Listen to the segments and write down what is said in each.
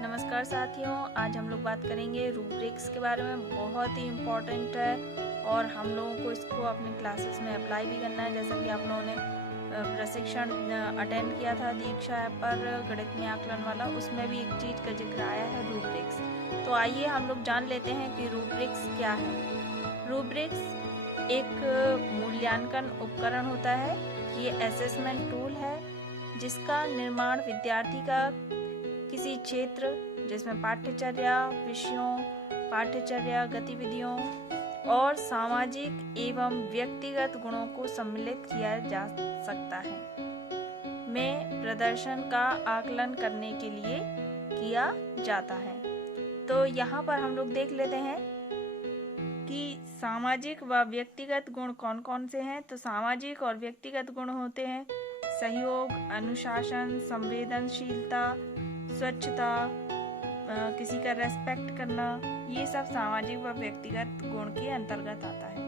नमस्कार साथियों, आज हम लोग बात करेंगे रूब्रिक्स के बारे में। बहुत ही इम्पोर्टेंट है और हम लोगों को इसको अपने क्लासेस में अप्लाई भी करना है। जैसा कि आप लोगों ने प्रशिक्षण अटेंड किया था दीक्षा ऐप पर गणित में आकलन वाला, उसमें भी एक चीज़ का जिक्र आया है, रूब्रिक्स। तो आइए हम लोग जान लेते हैं कि रूब्रिक्स क्या है। रूब्रिक्स एक मूल्यांकन उपकरण होता है। ये असेसमेंट टूल है जिसका निर्माण विद्यार्थी का किसी क्षेत्र जिसमें पाठ्यचर्या विषयों, पाठ्यचर्या गतिविधियों और सामाजिक एवं व्यक्तिगत गुणों को सम्मिलित किया जा सकता है में प्रदर्शन का आकलन करने के लिए किया जाता है। तो यहाँ पर हम लोग देख लेते हैं कि सामाजिक व व्यक्तिगत गुण कौन कौन से हैं। तो सामाजिक और व्यक्तिगत गुण होते हैं सहयोग, अनुशासन, संवेदनशीलता, स्वच्छता, किसी का रेस्पेक्ट करना। ये सब सामाजिक व व्यक्तिगत गुण के अंतर्गत आता है।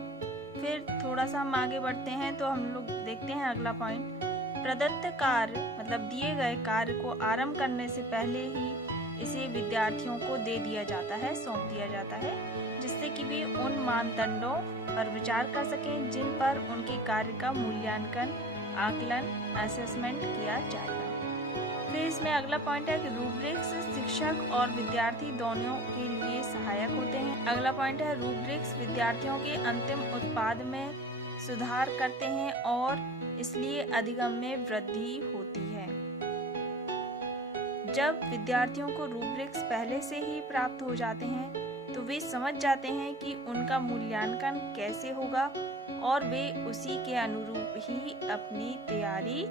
फिर थोड़ा सा हम आगे बढ़ते हैं तो हम लोग देखते हैं अगला पॉइंट। प्रदत्त कार्य मतलब दिए गए कार्य को आरंभ करने से पहले ही इसे विद्यार्थियों को दे दिया जाता है, सौंप दिया जाता है, जिससे कि वे उन मानदंडों पर विचार कर सकें जिन पर उनके कार्य का मूल्यांकन, आकलन, असेसमेंट किया जाएगा। फिर इसमें अगला पॉइंट है कि रूब्रिक्स शिक्षक और विद्यार्थी दोनों के लिए सहायक होते हैं। अगला पॉइंट है रूब्रिक्स विद्यार्थियों के अंतिम उत्पाद में सुधार करते हैं और इसलिए अधिगम में वृद्धि होती है। जब विद्यार्थियों को रूब्रिक्स पहले से ही प्राप्त हो जाते हैं तो वे समझ जाते हैं कि उनका मूल्यांकन कैसे होगा और वे उसी के अनुरूप ही अपनी तैयारी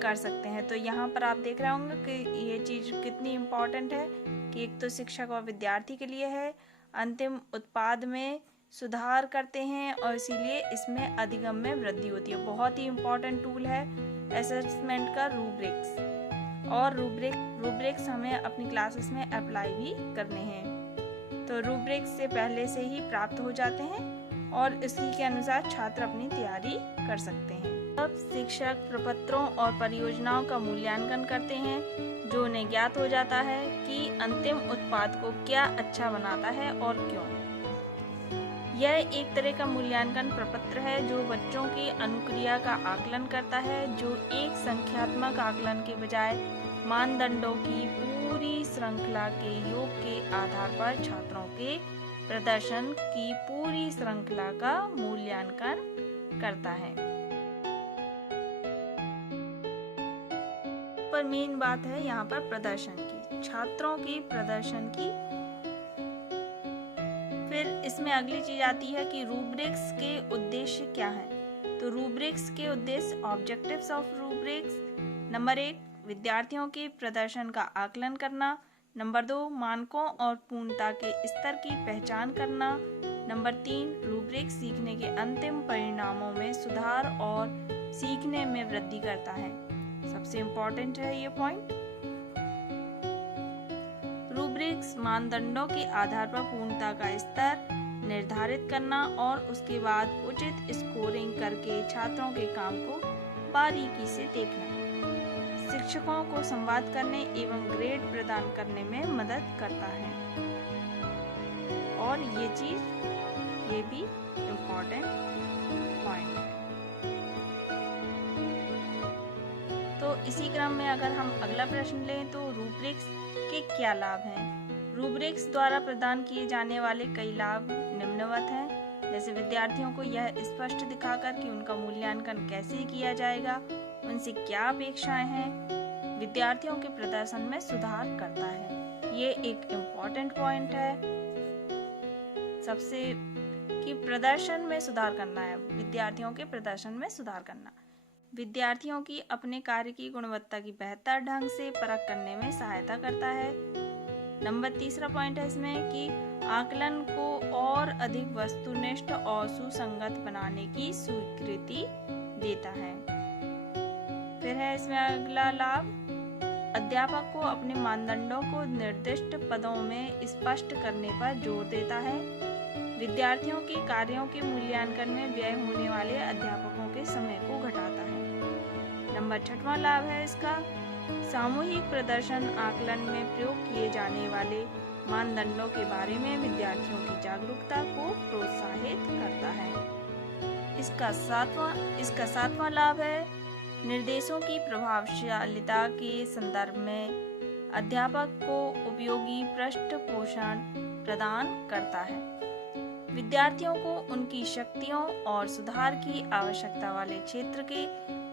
कर सकते हैं। तो यहाँ पर आप देख रहे होंगे कि ये चीज़ कितनी इम्पोर्टेंट है कि एक तो शिक्षक और विद्यार्थी के लिए है, अंतिम उत्पाद में सुधार करते हैं और इसीलिए इसमें अधिगम में वृद्धि होती है। बहुत ही इम्पोर्टेंट टूल है असेसमेंट का रूब्रिक्स। और रूब्रिक्स हमें अपनी क्लासेस में अप्लाई भी करने हैं। तो रूब्रिक्स से पहले से ही प्राप्त हो जाते हैं और इसी के अनुसार छात्र अपनी तैयारी कर सकते हैं। अब शिक्षक प्रपत्रों और परियोजनाओं का मूल्यांकन करते हैं जो उन्हें ज्ञात हो जाता है कि अंतिम उत्पाद को क्या अच्छा बनाता है और क्यों। यह एक तरह का मूल्यांकन प्रपत्र है जो बच्चों की अनुक्रिया का आकलन करता है, जो एक संख्यात्मक आकलन के बजाय मानदंडों की पूरी श्रृंखला के योग के आधार पर छात्रों के प्रदर्शन की पूरी श्रृंखला का मूल्यांकन करता है। पर मेन बात है यहाँ पर प्रदर्शन की, छात्रों के प्रदर्शन की। फिर इसमें अगली चीज आती है कि रूब्रिक्स के उद्देश्य क्या हैं। तो रूब्रिक्स के उद्देश्य, ऑब्जेक्टिव्स ऑफ रूब्रिक्स। नंबर 1, विद्यार्थियों के प्रदर्शन का आकलन करना। नंबर 2, मानकों और पूर्णता के स्तर की पहचान करना। नंबर 3, रूब्रिक्स सीखने के अंतिम परिणामों में सुधार और सीखने में वृद्धि करता है। सबसे इम्पोर्टेंट है ये पॉइंट। रूब्रिक्स मानदंडों के आधार पर पूर्णता का स्तर निर्धारित करना और उसके बाद उचित स्कोरिंग करके छात्रों के काम को बारीकी से देखना शिक्षकों को संवाद करने एवं ग्रेड प्रदान करने में मदद करता है। और ये भी इम्पोर्टेंट पॉइंट है। तो इसी क्रम में अगर हम अगला प्रश्न लें तो रूब्रिक्स के क्या लाभ हैं। रूब्रिक्स द्वारा प्रदान किए जाने वाले कई लाभ निम्नवत हैं। जैसे विद्यार्थियों को यह स्पष्ट दिखाकर कि उनका मूल्यांकन कैसे किया जाएगा, उनसे क्या अपेक्षाएं हैं, विद्यार्थियों के प्रदर्शन में सुधार करता है। ये एक इम्पोर्टेंट पॉइंट है सबसे, कि प्रदर्शन में सुधार करना है, विद्यार्थियों के प्रदर्शन में सुधार करना। विद्यार्थियों की अपने कार्य की गुणवत्ता की बेहतर ढंग से परख करने में सहायता करता है। नंबर 3 पॉइंट है इसमें कि आकलन को और अधिक वस्तुनिष्ठ और सुसंगत बनाने की स्वीकृति देता है। फिर है इसमें अगला लाभ, अध्यापक को अपने मानदंडों को निर्दिष्ट पदों में स्पष्ट करने पर जोर देता है। विद्यार्थियों के कार्यों के मूल्यांकन में व्यय होने वाले अध्यापकों के समय को घटाता है। नंबर 6वां लाभ है इसका, सामूहिक प्रदर्शन आकलन में प्रयोग किए जाने वाले मानदंडों के बारे में विद्यार्थियों की जागरूकता को प्रोत्साहित करता है। इसका सातवां लाभ है, निर्देशों की प्रभावशीलता के संदर्भ में अध्यापक को उपयोगी पृष्ठपोषण प्रदान करता है। विद्यार्थियों को उनकी शक्तियों और सुधार की आवश्यकता वाले क्षेत्र के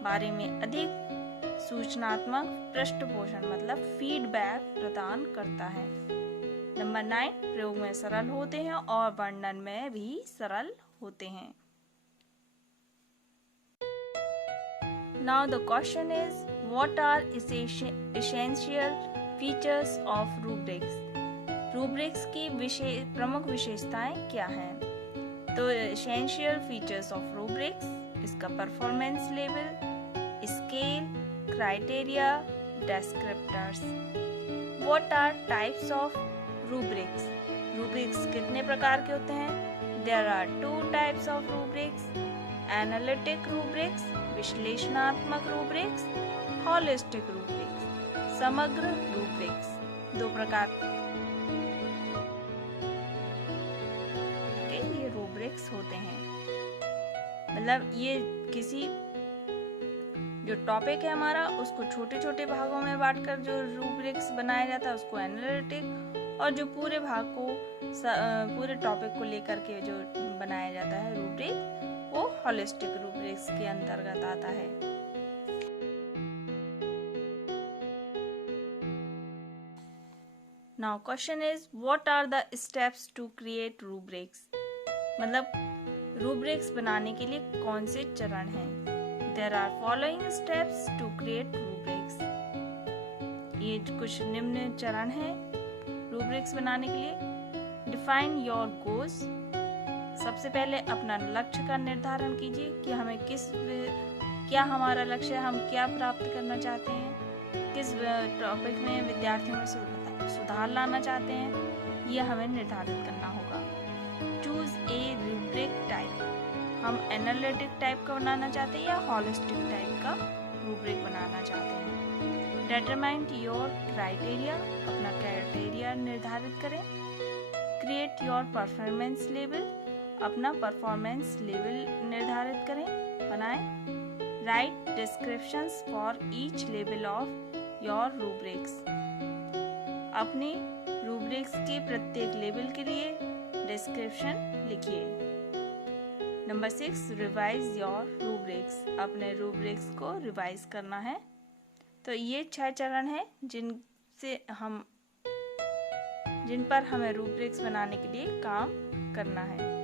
बारे में अधिक सूचनात्मक पृष्ठपोषण मतलब फीडबैक प्रदान करता है। नंबर 9, प्रयोग में सरल होते हैं और वर्णन में भी सरल होते हैं। Now the question is, what are essential features of rubrics? rubrics की प्रमुख विशेषताएं क्या हैं? तो essential features of rubrics, इसका performance level, scale, criteria, descriptors. What are types of rubrics? rubrics कितने प्रकार के होते हैं? There are 2 types of rubrics, analytic rubrics, विश्लेषणात्मक rubrics, holistic rubrics, समग्र rubrics, 2 प्रकार के ये rubrics होते हैं। मतलब ये किसी जो टॉपिक है हमारा उसको छोटे छोटे भागों में बांटकर जो rubrics बनाया जाता है उसको एनालिटिक, और जो पूरे भाग को पूरे टॉपिक को लेकर के जो बनाया जाता है rubric वो होलिस्टिक रूब्रिक्स के अंतर्गत आता है। Now question is, what are the steps to create rubrics? मतलब rubrics बनाने के लिए कौन से चरण हैं? There are following steps to create rubrics. ये कुछ निम्न चरण हैं rubrics बनाने के लिए। Define your goals. सबसे पहले अपना लक्ष्य का निर्धारण कीजिए कि हमें क्या हमारा लक्ष्य है, हम क्या प्राप्त करना चाहते हैं, किस टॉपिक में विद्यार्थियों में सुधार लाना चाहते हैं, यह हमें निर्धारित करना होगा। चूज ए रूब्रिक टाइप, हम एनालिटिक टाइप का बनाना चाहते हैं या होलिस्टिक टाइप का रूब्रिक बनाना चाहते हैं। डिटरमाइन योर क्राइटेरिया, अपना क्राइटेरिया निर्धारित करें। क्रिएट योर परफॉर्मेंस लेवल, अपना परफॉर्मेंस लेवल निर्धारित करें, बनाएं। Right descriptions for each level of your rubrics, अपने रूब्रिक्स के प्रत्येक लेवल के लिए डिस्क्रिप्शन लिखिए। नंबर 6, रिवाइज योर रूब्रिक्स, अपने रूब्रिक्स को रिवाइज करना है। तो ये 6 चरण हैं जिन पर हमें रूब्रिक्स बनाने के लिए काम करना है।